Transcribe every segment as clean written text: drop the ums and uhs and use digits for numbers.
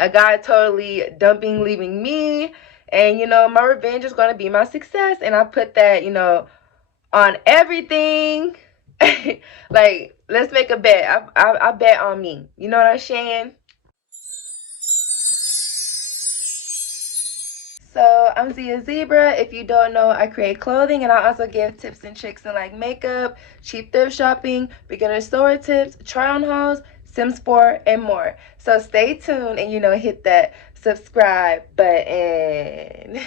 a guy totally dumping, leaving me. And, you know, my revenge is going to be my success. And I put that, you know, on everything. Like, let's make a bet. I bet on me. You know what I'm saying? So I'm Zia Zebra. If you don't know, I create clothing and I also give tips and tricks in like makeup, cheap thrift shopping, beginner sewer tips, try on hauls, Sims 4, and more. So stay tuned and, you know, hit that subscribe button.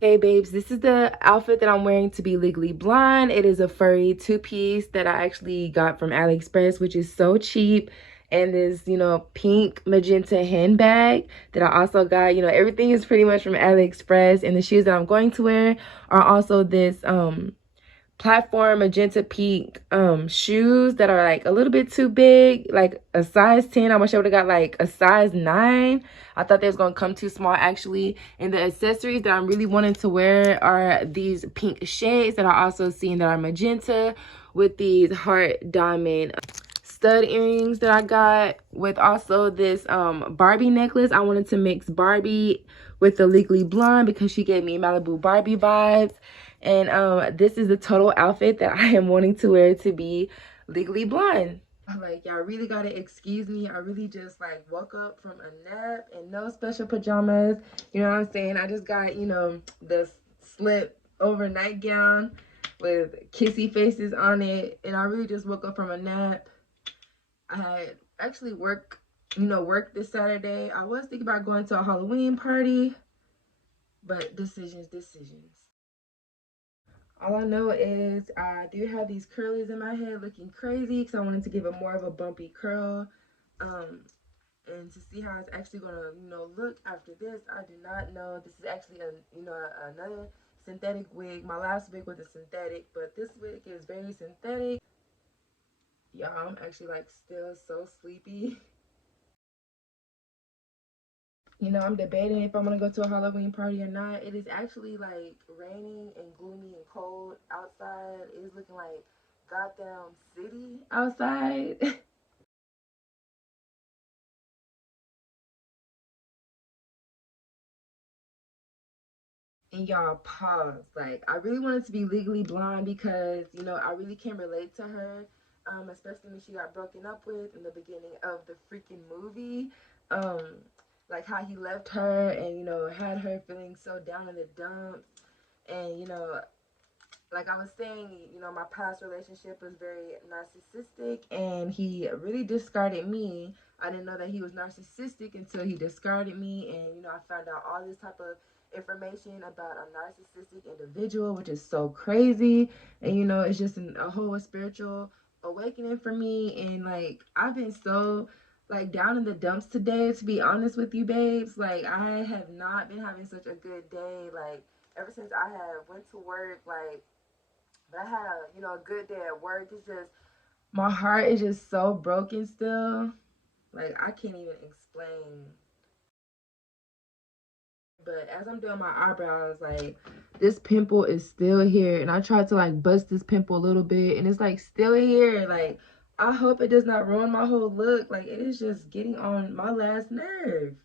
Hey babes, this is the outfit that I'm wearing to be legally blonde. It is a furry two-piece that I actually got from AliExpress, which is so cheap. And this, you know, pink magenta handbag that I also got. You know, everything is pretty much from AliExpress. And the shoes that I'm going to wear are also this platform magenta pink shoes that are like a little bit too big, like a size 10. I wish I would have got like a size 9. I thought they was gonna come too small actually. And the accessories that I'm really wanting to wear are these pink shades that I also seen that are magenta, with these heart diamond stud earrings that I got, with also this Barbie necklace. I wanted to mix Barbie with the Legally Blonde because she gave me Malibu Barbie vibes. And this is the total outfit that I am wanting to wear to be legally blonde. Like, y'all really gotta excuse me. I really just like woke up from a nap and no special pajamas. You know what I'm saying? I just got, you know, the slip over nightgown with kissy faces on it. And I really just woke up from a nap. I had actually work this Saturday. I was thinking about going to a Halloween party, but decisions. All I know is I do have these curlies in my head looking crazy because I wanted to give it more of a bumpy curl. And to see how it's actually gonna, you know, look after this, I do not know. This is actually another synthetic wig. My last wig was a synthetic, but this wig is very synthetic. Y'all, I'm actually like still so sleepy. You know, I'm debating if I'm gonna go to a Halloween party or not. It is actually like raining and gloomy and cold outside. It is looking like Gotham City outside. And y'all, pause. Like, I really wanted to be legally blonde because, you know, I really can relate to her, especially when she got broken up with in the beginning of the freaking movie. Um, like how he left her and, you know, had her feeling so down in the dumps. And, you know, like I was saying, you know, my past relationship was very narcissistic and he really discarded me. I didn't know that he was narcissistic until he discarded me. And, you know, I found out all this type of information about a narcissistic individual, which is so crazy. And, you know, it's just a whole spiritual awakening for me. And, like, I've been so, like, down in the dumps today, to be honest with you, babes. Like, I have not been having such a good day. Like, ever since I had went to work, like, but I had a, you know, a good day at work. It's just my heart is just so broken still. Like, I can't even explain. But as I'm doing my eyebrows, like, this pimple is still here. And I tried to like bust this pimple a little bit and it's like still here. Like, I hope it does not ruin my whole look. Like, it is just getting on my last nerve.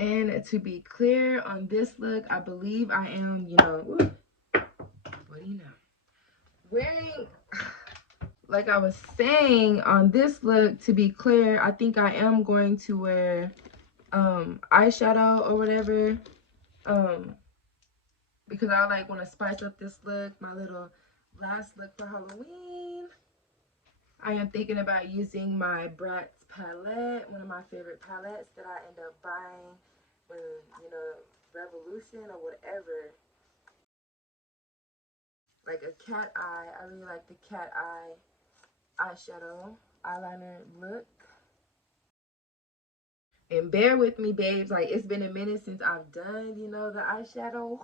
And to be clear on this look, I believe I am, you know, what do you know? Wearing, like I was saying, on this look, to be clear, I think I am going to wear eyeshadow or whatever, because I like want to spice up this look, my little last look for Halloween. I am thinking about using my Bratz palette, one of my favorite palettes that I end up buying when, you know, Revolution or whatever. Like a cat eye. I really like the cat eye eyeshadow eyeliner look. And bear with me, babes. Like, it's been a minute since I've done, you know, the eyeshadow.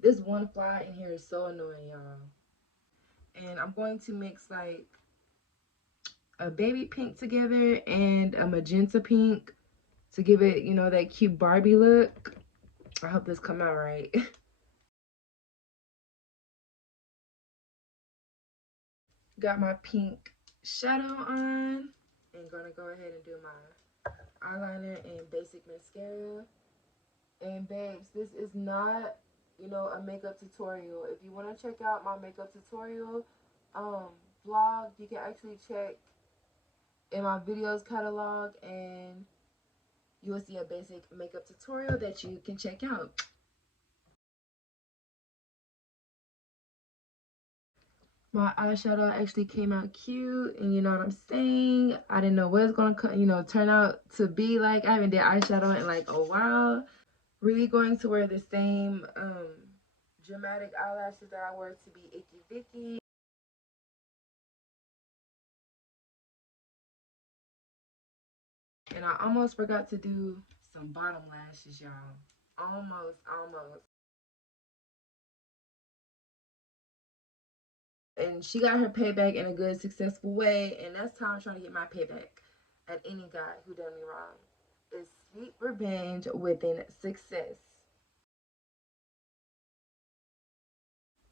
This one fly in here is so annoying, y'all. And I'm going to mix, like, a baby pink together and a magenta pink to give it, you know, that cute Barbie look. I hope this come out right. Got my pink shadow on. And gonna go ahead and do my eyeliner and basic mascara. And babes, this is not, a makeup tutorial. If you want to check out my makeup tutorial vlog, you can actually check in my videos catalog and you will see a basic makeup tutorial that you can check out. My eyeshadow actually came out cute, and you know what I'm saying? I didn't know what it's gonna turn out to be like. I haven't did eyeshadow in like a while. Really going to wear the same dramatic eyelashes that I wore to be Icky Vicky. And I almost forgot to do some bottom lashes, y'all. Almost. And she got her payback in a good, successful way. And that's how I'm trying to get my payback at any guy who done me wrong. It's sweet revenge within success.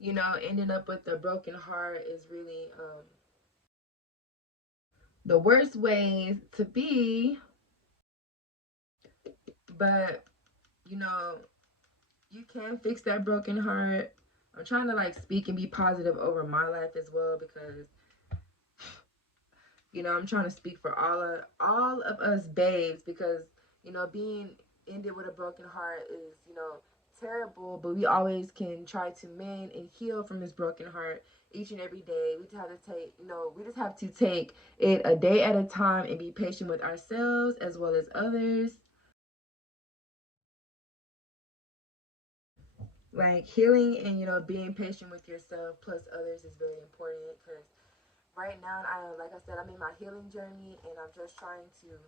Ending up with a broken heart is really the worst way to be. But, you can fix that broken heart. I'm trying to like speak and be positive over my life as well, because I'm trying to speak for all of us babes, because being ended with a broken heart is terrible, but we always can try to mend and heal from this broken heart each and every day. We just have to take it a day at a time and be patient with ourselves as well as others. Like healing and being patient with yourself plus others is very important, because right now, like I said, I'm in my healing journey, and I'm just trying to,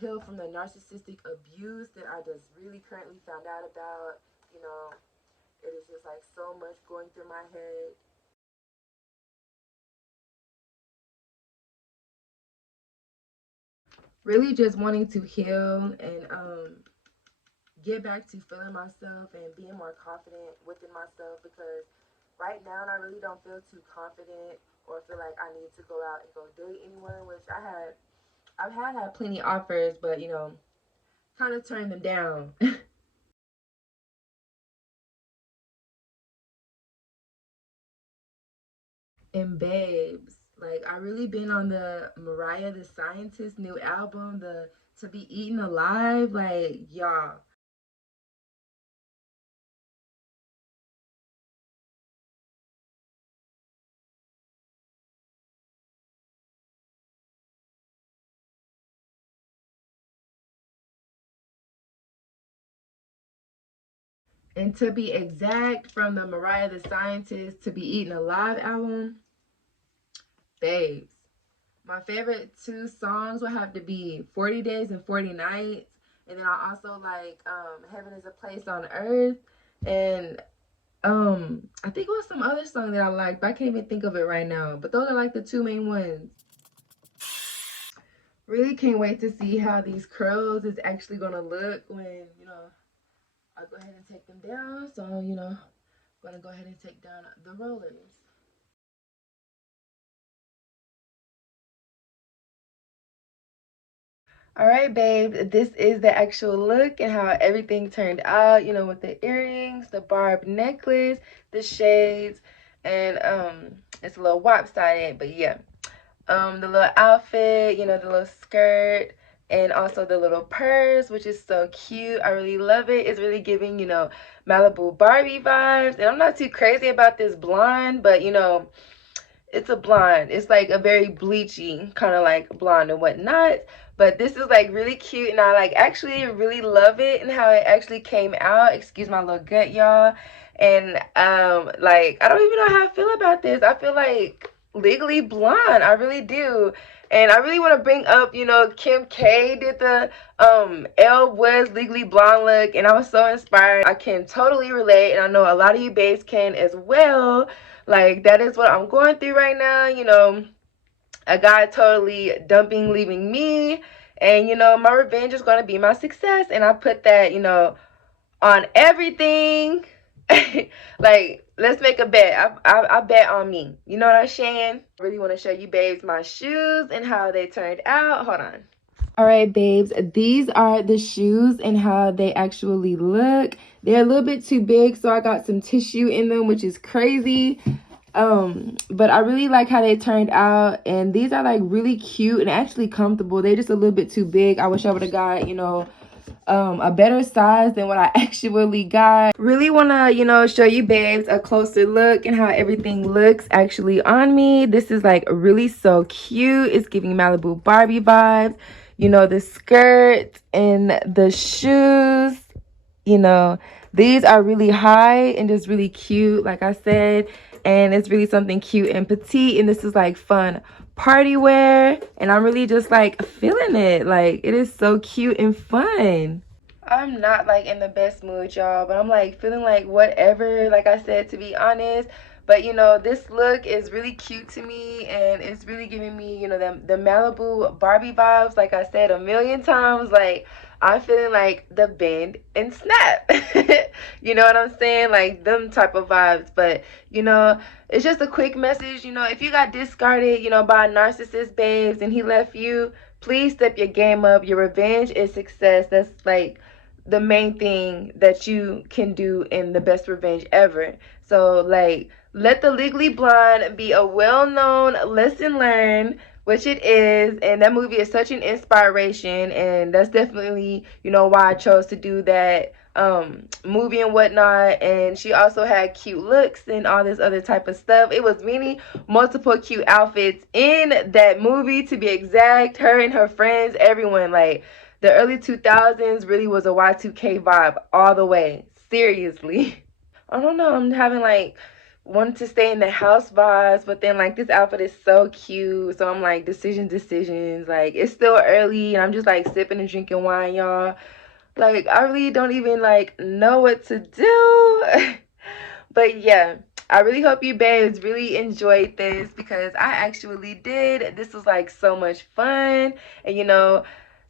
heal from the narcissistic abuse that I just really currently found out about. It is just like so much going through my head. Really just wanting to heal and get back to feeling myself and being more confident within myself, because right now I really don't feel too confident or feel like I need to go out and go date anyone, which I've had plenty offers, but kind of turned them down. And babes, like I really been on the Mariah the Scientist new album, the To Be Eaten Alive, like y'all. And to be exact, from the Mariah the Scientist To Be Eaten Alive album, babes, my favorite two songs would have to be 40 Days and 40 Nights. And then I also like Heaven is a Place on Earth. And I think it was some other song that I liked, but I can't even think of it right now. But those are like the two main ones. Really can't wait to see how these curls is actually gonna look when, I go ahead and take them down. So, gonna go ahead and take down the rollers. All right, babe, this is the actual look and how everything turned out, with the earrings, the barb necklace, the shades, and it's a little wop-sided, but yeah. The little outfit, the little skirt, and also the little purse, which is so cute. I really love it. It's really giving, Malibu Barbie vibes. And I'm not too crazy about this blonde, but it's a blonde. It's like a very bleachy kind of like blonde and whatnot. But this is like really cute, and I like actually really love it and how it actually came out. Excuse my little gut, y'all. And like I don't even know how I feel about this. I feel like Legally Blonde. I really do. And I really want to bring up, Kim K did the Elle Woods Legally Blonde look, and I was so inspired. I can totally relate, and I know a lot of you babes can as well. Like that is what I'm going through right now. A guy totally dumping, leaving me, and my revenge is going to be my success, and I put that, on everything. Like let's make a bet. I bet on me. You know what I'm saying? I really want to show you babes my shoes and how they turned out. Hold on. All right, babes, these are the shoes and how they actually look. They're a little bit too big, so I got some tissue in them, which is crazy. But I really like how they turned out, and these are like really cute and actually comfortable. They're just a little bit too big. I wish I would have got, you know, a better size than what I actually got. Really want to, you know, show you babes a closer look and how everything looks actually on me. This is like really so cute. It's giving Malibu Barbie vibes. You know, the skirt and the shoes, you know, these are really high and just really cute, like I said, and it's really something cute and petite, and this is like fun party wear, and I'm really just like feeling it. Like, it is so cute and fun. I'm not like in the best mood, y'all, but I'm like feeling like whatever, like I said, to be honest. But you know, this look is really cute to me, and it's really giving me, you know, the Malibu Barbie vibes, like I said a million times. Like, I'm feeling like the bend and snap. You know what I'm saying? Like them type of vibes. But you know, it's just a quick message. You know, if you got discarded, you know, by a narcissist, babes, and he left you, please step your game up. Your revenge is success. That's like the main thing that you can do in the best revenge ever. So like, let the Legally Blonde be a well-known lesson learned, which it is, and that movie is such an inspiration, and that's definitely, you know, why I chose to do that movie and whatnot. And she also had cute looks and all this other type of stuff. It was multiple cute outfits in that movie, to be exact. Her and her friends, everyone, like, the early 2000s really was a Y2K vibe all the way. Seriously. I don't know. I'm having like wanting to stay in the house vibes, but then like this outfit is so cute. So I'm like, decisions. Like, it's still early and I'm just like sipping and drinking wine, y'all. Like, I really don't even like know what to do. But yeah, I really hope you babes really enjoyed this, because I actually did. This was like so much fun. And you know,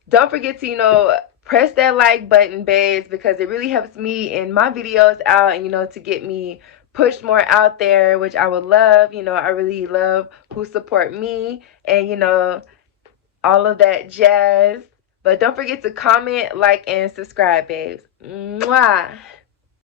don't forget to, you know, press that like button, babes, because it really helps me in my videos out, and, you know, to get me pushed more out there, which I would love. You know, I really love who support me, and, you know, all of that jazz. But don't forget to comment, like, and subscribe, babes. Mwah!